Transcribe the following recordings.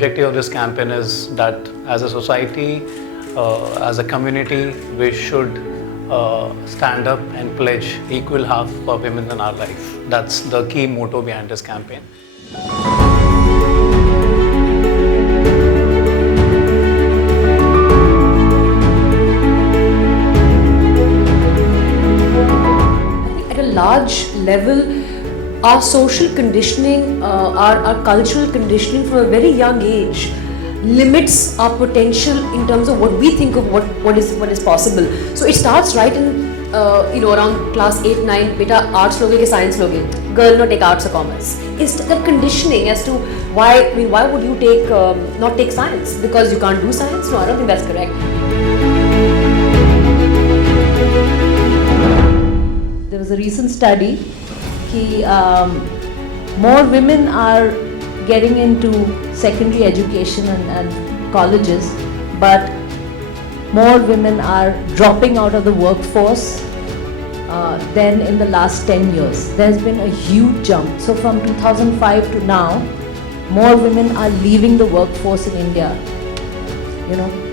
objective of this campaign is that as a society, as a community, we should stand up and pledge equal half for women in our life. That's the key motto behind this campaign. At a large level, our social conditioning, our cultural conditioning from a very young age limits our potential in terms of what we think of what is possible. So it starts right in around class 8, 9, beta arts loge ke science loge, girl no take arts or commerce. It's the conditioning as to why would you not take science because you can't do science? No, I don't think that's correct. There was a recent study that more women are getting into secondary education and colleges, but more women are dropping out of the workforce than in the last 10 years. There's been a huge jump. So from 2005 to now, more women are leaving the workforce in India.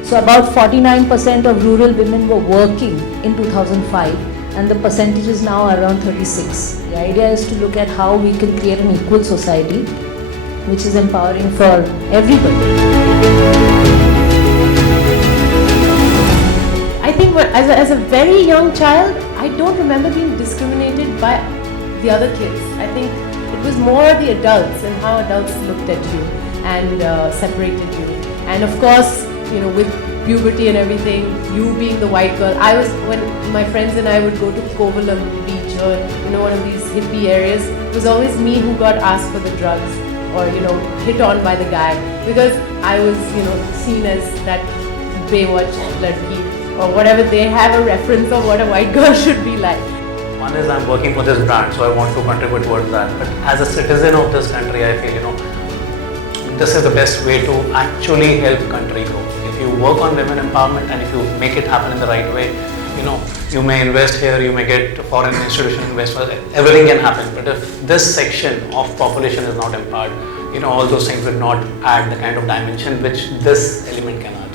So about 49% of rural women were working in 2005, and the percentage is now around 36. The idea is to look at how we can create an equal society which is empowering for everybody. I think as a very young child, I don't remember being discriminated by the other kids. I think it was more the adults and how adults looked at you and separated you. And of course, with puberty and everything, you being the white girl, when my friends and I would go to Kovalam beach or one of these hippie areas, it was always me who got asked for the drugs or hit on by the guy because I was seen as that Baywatch ladki or whatever. They have a reference of what a white girl should be like. One is I'm working for this brand, so I want to contribute towards that. But as a citizen of this country, I feel this is the best way to actually help country grow. If you work on women empowerment and if you make it happen in the right way, you may invest here, you may get foreign institution investors, everything can happen. But if this section of population is not empowered, all those things will not add the kind of dimension which this element can add.